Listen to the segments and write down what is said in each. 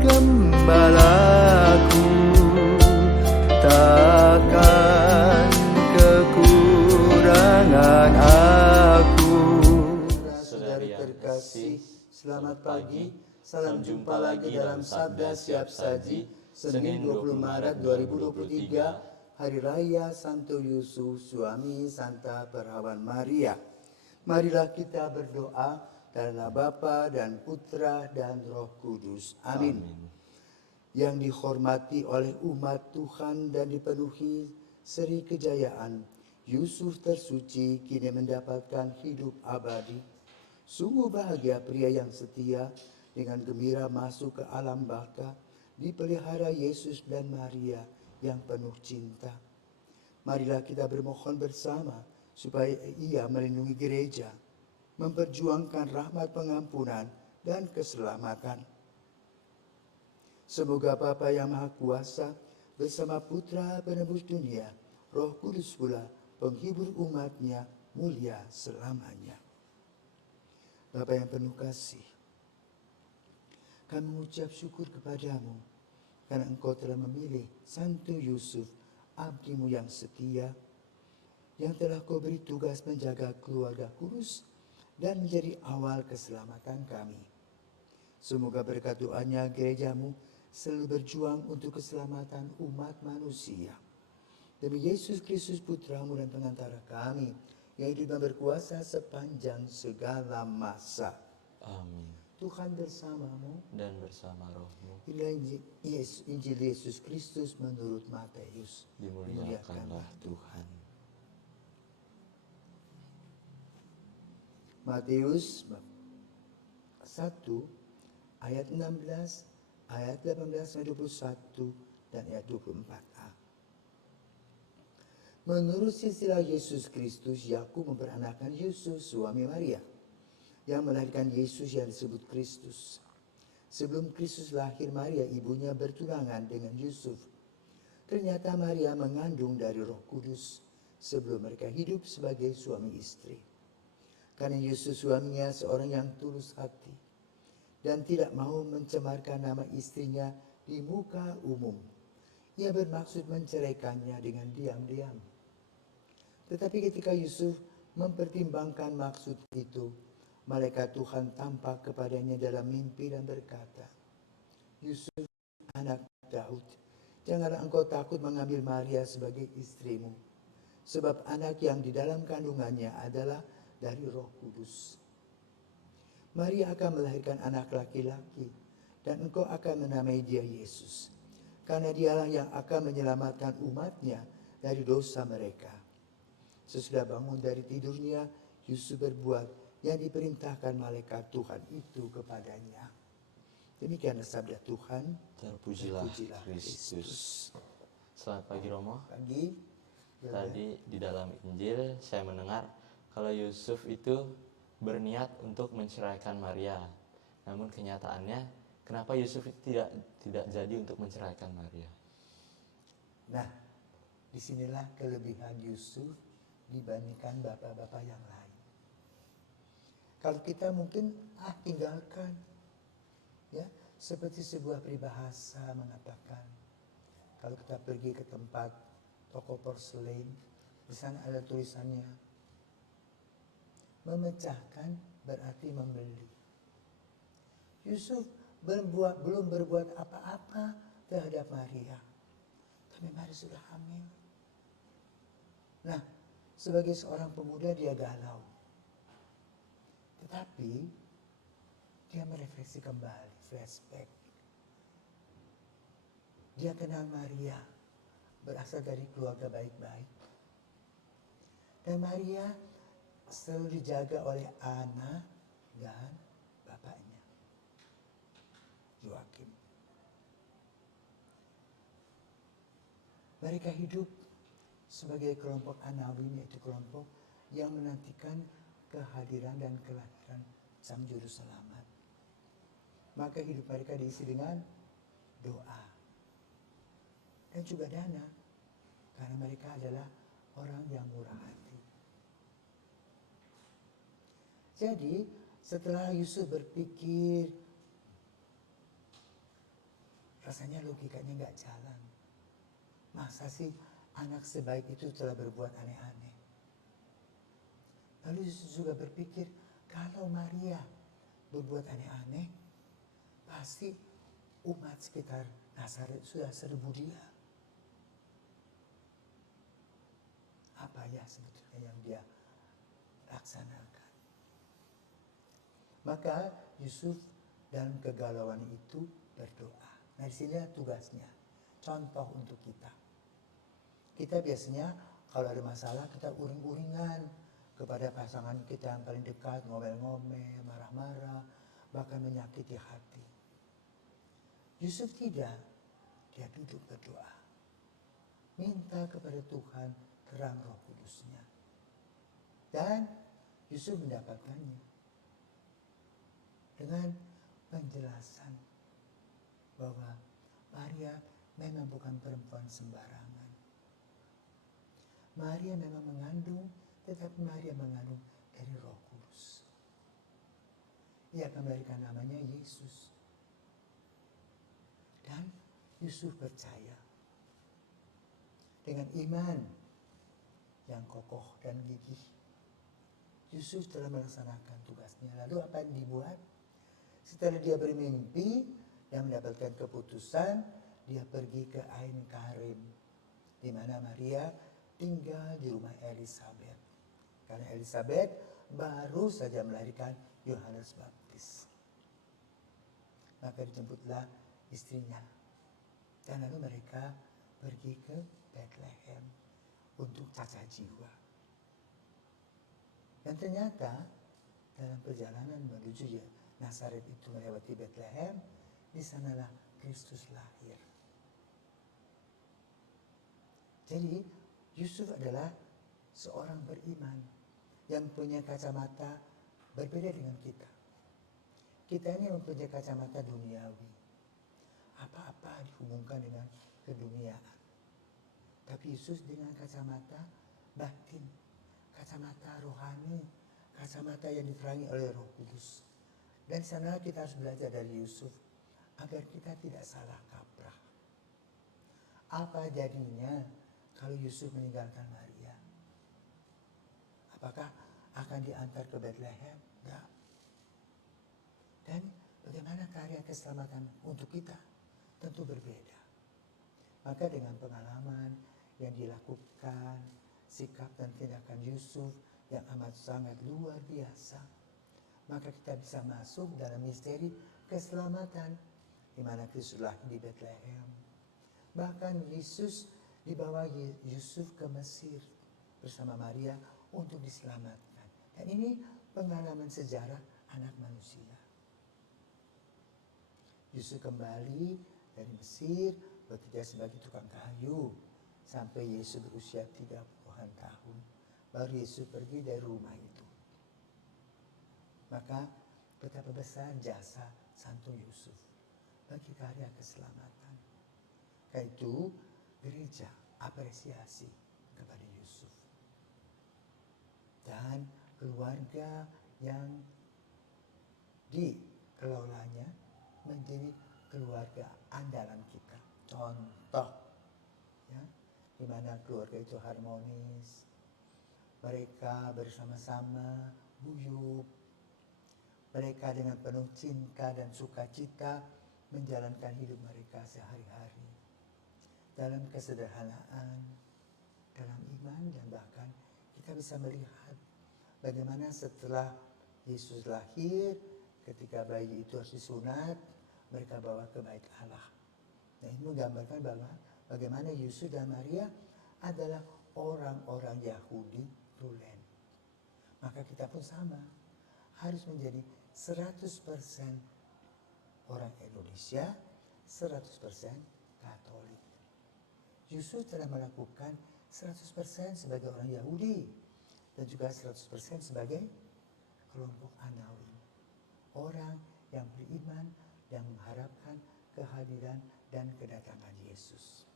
gembalaku, takkan kekurangan aku. Saudari terkasih, selamat pagi. Salam jumpa lagi dalam Sabda Siap Saji, Senin 20 Maret 2023, Hari Raya Santo Yusuf, suami Santa Perawan Maria. Marilah kita berdoa dalam nama Bapa dan Putra dan Roh Kudus. Amin. Yang dihormati oleh umat Tuhan dan dipenuhi seri kejayaan, Yusuf tersuci kini mendapatkan hidup abadi. Sungguh bahagia pria yang setia dengan gembira masuk ke alam baka, dipelihara Yesus dan Maria yang penuh cinta. Marilah kita bermohon bersama supaya Ia melindungi gereja, memperjuangkan rahmat pengampunan dan keselamatan. Semoga Bapa yang Maha Kuasa bersama Putra penebus dunia, Roh Kudus pula penghibur umatnya, mulia selamanya. Bapa yang penuh kasih, kami mengucap syukur kepadamu karena Engkau telah memilih Santo Yusuf, abdimu yang setia, yang telah Kau beri tugas menjaga keluarga kudus dan menjadi awal keselamatan kami. Semoga berkat doanya gerejamu selalu berjuang untuk keselamatan umat manusia. Demi Yesus Kristus Putramu dan pengantara kami, yang hidup dan berkuasa sepanjang segala masa. Amin. Tuhan bersamamu Dan bersama rohmu. Inilah Injil Yesus Kristus menurut Matius. Dimuliakanlah Tuhan. Matius 1 ayat 16, ayat 18-21 dan ayat 24a. Menurut silsilah Yesus Kristus, Yakub memperanakan Yusuf suami Maria, yang melahirkan Yesus yang disebut Kristus. Sebelum Kristus lahir, Maria ibunya bertunangan dengan Yusuf. Ternyata Maria mengandung dari Roh Kudus sebelum mereka hidup sebagai suami istri. Karena Yusuf suaminya seorang yang tulus hati dan tidak mau mencemarkan nama istrinya di muka umum, ia bermaksud menceraikannya dengan diam-diam. Tetapi ketika Yusuf mempertimbangkan maksud itu, malaikat Tuhan tampak kepadanya dalam mimpi dan berkata, "Yusuf, anak Daud, janganlah engkau takut mengambil Maria sebagai istrimu, sebab anak yang di dalam kandungannya adalah dari Roh Kudus. Maria akan melahirkan anak laki-laki, dan engkau akan menamai dia Yesus, karena dialah yang akan menyelamatkan umatnya dari dosa mereka." Sesudah bangun dari tidurnya, Yusuf berbuat yang diperintahkan malaikat Tuhan itu kepadanya. Demikianlah sabda Tuhan. Terpujilah Kristus. Selamat pagi Romo. Pagi. Tadi di dalam Injil saya mendengar kalau Yusuf itu berniat untuk menceraikan Maria. Namun kenyataannya, kenapa Yusuf itu tidak jadi untuk menceraikan Maria? Nah, disinilah kelebihan Yusuf dibandingkan bapak-bapak yang lain. Kalau kita mungkin tinggalkan, ya, seperti sebuah peribahasa mengatakan, kalau kita pergi ke tempat toko porselen, di sana ada tulisannya, memecahkan berarti membeli. Yusuf belum berbuat apa-apa terhadap Maria, tapi Maria sudah hamil. Nah, sebagai seorang pemuda dia galau. Tetapi dia merefleksi kembali, flashback. Dia kenal Maria, berasal dari keluarga baik-baik. Dan Maria selalu dijaga oleh Ana dan bapaknya, Yoakim. Mereka hidup sebagai kelompok Anawin, yaitu kelompok yang menantikan kehadiran dan kelahiran Sang Juru Selamat. Maka hidup mereka diisi dengan doa dan juga dana, karena mereka adalah orang yang murah hati. Jadi setelah Yusuf berpikir Rasanya logikanya nggak jalan. Masa sih anak sebaik itu telah berbuat aneh-aneh? Lalu Yesus juga berpikir, kalau Maria berbuat aneh-aneh, pasti umat sekitar Nazaret sudah serbu dia. Apa ya sebetulnya yang dia laksanakan? Maka Yusuf dalam kegalauan itu berdoa. Nah, di sini tugasnya, contoh untuk kita. Kita biasanya kalau ada masalah kita uring-uringan kepada pasangan kita yang paling dekat, ngomel-ngomel, marah-marah, bahkan menyakiti hati. Yusuf tidak, dia duduk berdoa. Minta kepada Tuhan terang Roh Kudus-Nya. Dan Yusuf mendapatkannya dengan penjelasan bahwa Maria memang bukan perempuan sembarangan. Maria memang mengandung, tetapi Maria mengandung dari Roh Kudus. Ia akan memberikan namanya Yesus. Dan Yusuf percaya dengan iman yang kokoh dan gigih. Yusuf telah melaksanakan tugasnya. Lalu apa yang dibuat? Setelah dia bermimpi dan mendapatkan keputusan, dia pergi ke Ain Karim, di mana Maria tinggal di rumah Elisabet. Karena Elisabet baru saja melahirkan Yohanes Baptis. Maka dijemputlah istrinya. Dan lalu mereka pergi ke Bethlehem untuk cacat jiwa. Dan ternyata dalam perjalanan menuju Nazaret itu melewati Bethlehem, di sanalah Kristus lahir. Jadi Yusuf adalah seorang beriman yang punya kacamata berbeda dengan kita. Kita ini mempunyai kacamata duniawi. Apa-apa dihubungkan dengan keduniaan. Tapi Yesus dengan kacamata batin, kacamata rohani, kacamata yang diterangi oleh Roh Kudus. Dan sana kita harus belajar dari Yusuf agar kita tidak salah kaprah. Apa jadinya kalau Yusuf meninggalkan Maria? Apakah akan diantar ke Bethlehem? Enggak. Dan bagaimana karya keselamatan untuk kita? Tentu berbeda. Maka dengan pengalaman yang dilakukan, sikap dan tindakan Yusuf yang amat sangat luar biasa, maka kita bisa masuk dalam misteri keselamatan di mana Kristus lahir di Bethlehem. Bahkan Yesus dibawa Yusuf ke Mesir bersama Maria untuk diselamatkan. Dan ini pengalaman sejarah anak manusia. Yusuf kembali dari Mesir bekerja sebagai tukang kayu sampai Yesus berusia 30-an tahun. Baru Yesus pergi dari rumah itu. Maka betapa besar jasa Santo Yusuf bagi karya keselamatan. Karena itu gereja apresiasi kepada Yusuf. Dan keluarga yang dikelolanya menjadi keluarga andalan kita. Contoh, ya, di mana keluarga itu harmonis, mereka bersama-sama guyup, mereka dengan penuh cinta dan sukacita menjalankan hidup mereka sehari-hari dalam kesederhanaan, dalam iman, dan bahkan kita bisa melihat bagaimana setelah Yesus lahir, ketika bayi itu harus disunat, mereka bawa ke bait Allah. Nah, ini menggambarkan bahwa bagaimana Yusuf dan Maria adalah orang-orang Yahudi tulen. Maka kita pun sama, harus menjadi 100% orang Indonesia, 100% Katolik. Yusuf telah melakukan 100% sebagai orang Yahudi dan juga 100% sebagai kelompok Anawi. Orang yang beriman dan mengharapkan kehadiran dan kedatangan Yesus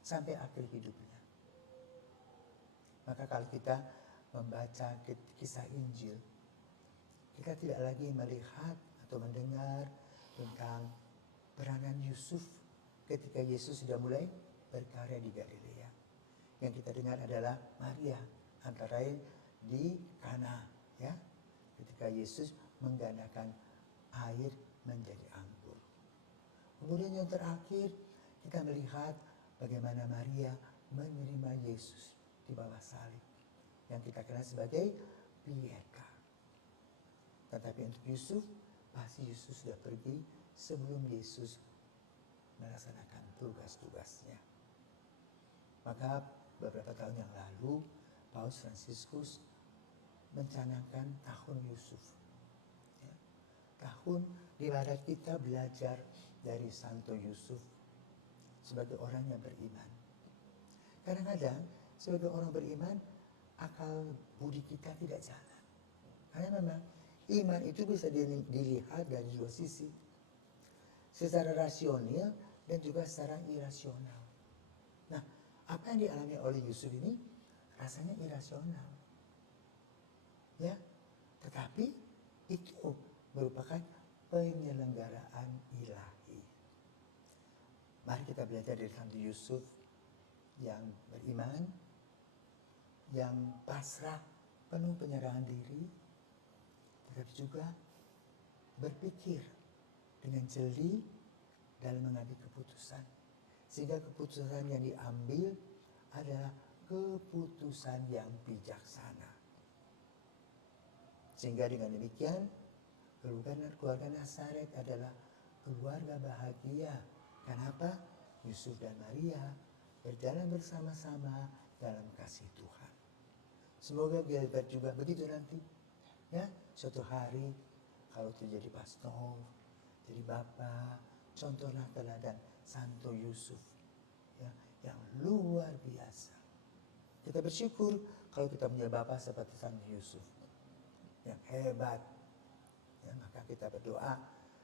sampai akhir hidupnya. Maka kalau kita membaca kisah Injil, kita tidak lagi melihat atau mendengar tentang peranan Yusuf ketika Yesus sudah mulai berkarya di Galilea. Yang kita dengar adalah Maria, antara lain di Kana, ya, ketika Yesus menggandakan air menjadi anggur. Kemudian yang terakhir kita melihat bagaimana Maria menerima Yesus di bawah salib, yang kita kenal sebagai Pieta. Tetapi untuk Yusuf, pasti Yesus sudah pergi sebelum Yesus melaksanakan tugas-tugasnya. Maka beberapa tahun yang lalu, Paus Fransiskus mencanangkan tahun Yusuf. Ya, tahun di mana kita belajar dari Santo Yusuf sebagai orang yang beriman. Kadang-kadang sebagai orang beriman, akal budi kita tidak jalan. Karena memang iman itu bisa dilihat dari dua sisi. Secara rasional dan juga secara irasional. Nah, apa yang dialami oleh Yusuf ini rasanya irasional. Ya, tetapi itu merupakan penyelenggaraan ilahi. Mari kita belajar dari Santo Yusuf yang beriman, yang pasrah, penuh penyerahan diri, tetapi juga berpikir dengan jeli dalam mengambil keputusan. Sehingga keputusan yang diambil adalah keputusan yang bijaksana. Sehingga dengan demikian, keluarga Nazaret adalah keluarga bahagia. Kenapa? Yusuf dan Maria berjalan bersama-sama dalam kasih Tuhan. Semoga Gilbert juga begitu nanti. Ya, suatu hari kalau terjadi pastor, jadi bapak, contohlah teladan Santo Yusuf, ya, yang luar biasa. Kita bersyukur kalau kita punya bapak seperti Santo Yusuf, yang hebat. Ya, maka kita berdoa,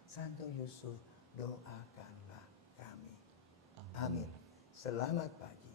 Santo Yusuf, doakanlah kami. Amin. Selamat pagi.